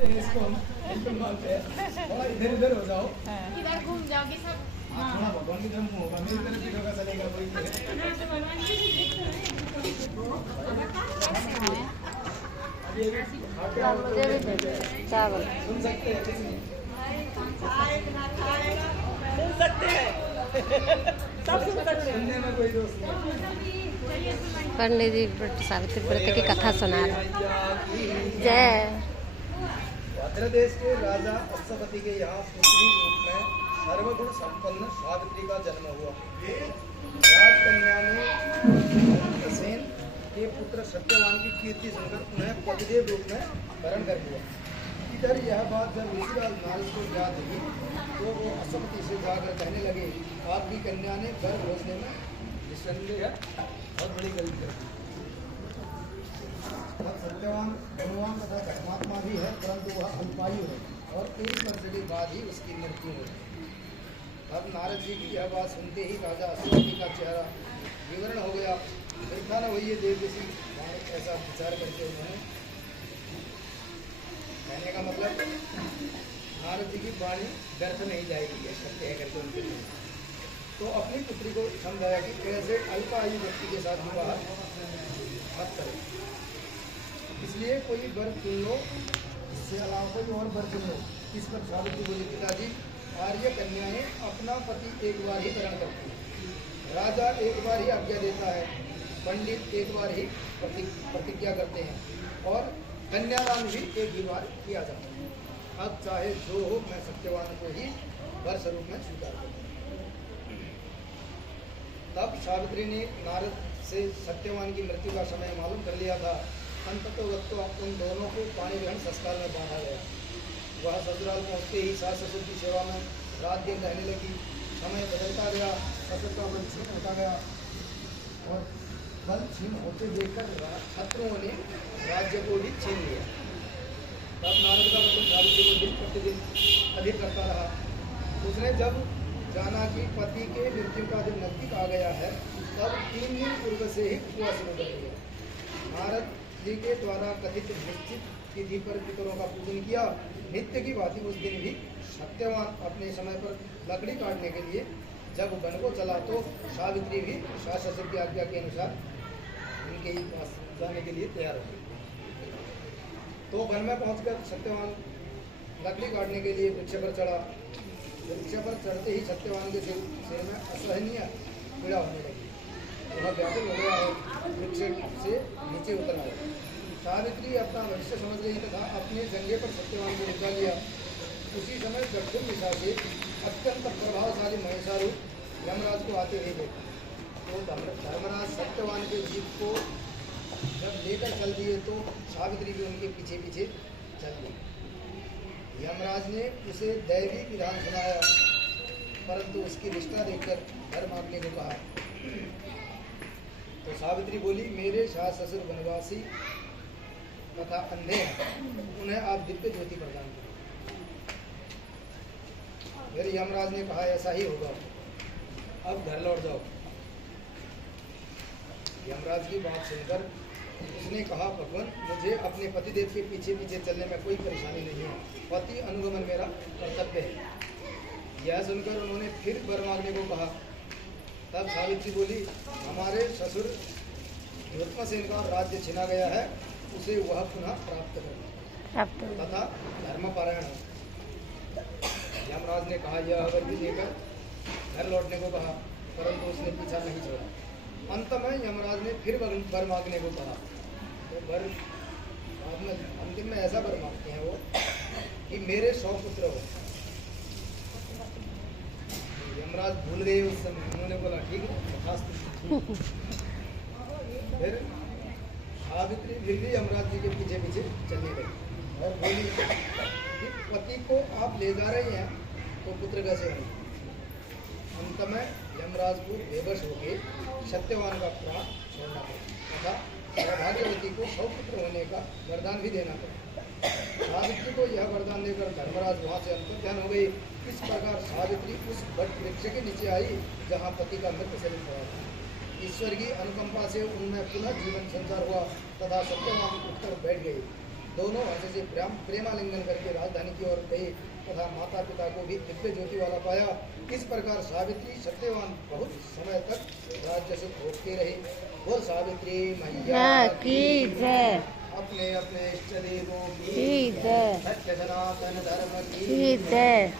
इसको बिल्कुल मानते हैं। थोड़ा इधर उधर हो जाओ, इधर घूम जाओगे सब। थोड़ा भगवान की तरफ मुंह होगा, मेरी तरफ पीछे का चलेगा कोई मुझे भी दे दो चावल। सुन सकते हैं किसी सुन सकते हैं सब सुन सकते हैं। सुनने में कोई दोष नहीं। पंडित जी सावित्री व्रत की कथा सुना रहे। जय। भद्र देश के राजा अश्वपति के यहाँ पुत्री रूप में सर्वगुण संपन्न सावित्री का जन्म हुआ। राजकन्या ने सेन के पुत्र सत्यवान की कीर्ति सुनकर उन्हें पतिदेव रूप में वरण कर लिया। इधर यह बात जब ऋषिराज नारद को याद हुई तो वो अश्वपति से जाकर कहने लगे, आपकी कन्या ने गर्भ रोजने में निस्संदेह बहुत बड़ी गलती कर दी। सत्यवान धनवान तथा धर्मात्मा भी है, परंतु वह अल्पायु है और 1 वर्ष के बाद ही उसकी मृत्यु हुई। अब नारद जी की यह बात सुनते ही राजा अश्वपति का चेहरा विवरण हो गया। वृथा न होइए देव ऋषि, ऐसा विचार करके उन्होंने कहने का मतलब नारद जी की वाणी व्यर्थ नहीं जाएगी, यह सत्य है करके उनके लिए तो अपनी पुत्री को समझाया कि कैसे अल्पायु व्यक्ति के साथ विवाह मत करें, इसलिए कोई वर चुन लो, इससे अलावा कोई और वर चुन लो। इस पर सावित्री बोली, पिताजी आर्य कन्याएं अपना पति एक बार ही ग्रहण करती है, राजा एक बार ही आज्ञा देता है, पंडित एक बार ही प्रतिज्ञा करते हैं और कन्यादान भी एक ही बार किया जाता है। अब चाहे जो हो, मैं सत्यवान को ही वर स्वरूप में स्वीकार करता हूँ। तब सावित्री ने नारद से सत्यवान की मृत्यु का समय मालूम कर लिया था। अंततोगत्वा उन दोनों को पाणी ग्रहण संस्कार में बांधा गया। वह ससुराल पहुँचते ही सास ससुर की सेवा में रात दिन रहने लगी। समय बदलता गया, ससुर का बल छीन होता गया और बल छीन होते देखकर शत्रुओं ने राज्य को भी छीन लिया। तब नारद का मतलब सावित्री को दिन प्रतिदिन अधिक करता रहा। उसने जब जाना कि पति के मृत्यु का दिन नजदीक आ गया है, तब 3 दिन पूर्व से ही उपवास शुरू कर दिया। नारद जी के द्वारा कथित निश्चित तिथि पर पितरों का पूजन किया। नित्य की भांति उस दिन भी सत्यवान अपने समय पर लकड़ी काटने के लिए जब वन को चला तो सावित्री भी सास ससुर की आज्ञा के अनुसार उनके ही पास जाने के लिए तैयार हो गई। तो वन में पहुंचकर सत्यवान लकड़ी काटने के लिए वृक्ष पर चढ़ा। वृक्ष पर चढ़ते ही सत्यवान के सिर में असहनीय पीड़ा होने लगी। वह व्याकुल हो गया और वृक्ष से नीचे उतर आया। सावित्री अपना भविष्य समझ गई तथा अपने जंगे पर सत्यवान को उठा लिया। उसी समय दक्षिण दिशा से अत्यंत प्रभावशाली महिषासुर यमराज को आते हुए देखा। तो धर्मराज सत्यवान के जीप को जब लेकर चल दिए तो सावित्री भी उनके पीछे पीछे चल दी। यमराज ने उसे दैवी विधान सुनाया, परंतु उसकी निष्ठा देखकर घर मांगने को कहा। तो सावित्री बोली, मेरे सास ससुर वनवासी तथा अंधे हैं, उन्हें आप दिव्य ज्योति प्रदान करें। फिर यमराज ने कहा, ऐसा ही होगा, अब घर लौट जाओ। यमराज की बात सुनकर उसने कहा, भगवान मुझे अपने पतिदेव के पीछे पीछे चलने में कोई परेशानी नहीं है, पति अनुगमन मेरा कर्तव्य है। यह सुनकर उन्होंने फिर वर मांगने को कहा। तब सावित्री बोली, हमारे ससुर ज्योतिषसेन का राज्य छिना गया है, उसे वह पुनः प्राप्त करें तथा धर्मपरायण हो। यमराज ने कहा, यह वर भी देकर घर लौटने को कहा, परंतु उसने पीछा नहीं छोड़ा। अंत में यमराज ने फिर वर मांगने को कहा। तो वर अंतिम में ऐसा वर मांगते हैं वो कि मेरे 100 पुत्र हो। यमराज भूल गए उस समय, उन्होंने बोला ठीक है। फिर सावित्री फिर भी यमराज जी के पीछे पीछे चलने लगी और बोली कि पति को आप ले जा रहे हैं तो पुत्र कैसे होंगे। अंत में यमराज को बेबस होकर सत्यवान का प्राण छोड़ना पड़ा तथा सौभाग्यवती को 100 पुत्र होने का वरदान भी देना पड़ा। सावित्री को यह वरदान देकर धर्मराज वहाँ से अंतर्ध्यान हो गई। इस प्रकार सावित्री उस वट वृक्ष के नीचे आई जहाँ पति का मृत शरीर पड़ा था। ईश्वर की अनुकंपा से उनमें पुनः जीवन संचार हुआ तथा सत्यवान उठकर बैठ गए। दोनों हंस से प्रेमालिंगन करके राजधानी की ओर गए तथा माता पिता को भी दिव्य ज्योति वाला पाया। इस प्रकार सावित्री सत्यवान बहुत समय तक राज्य से भोगते रहे। बोल सावित्री मैया की जय। अपने अपने इष्ट देवों की जय। सत्य सनातन धर्म की की जय।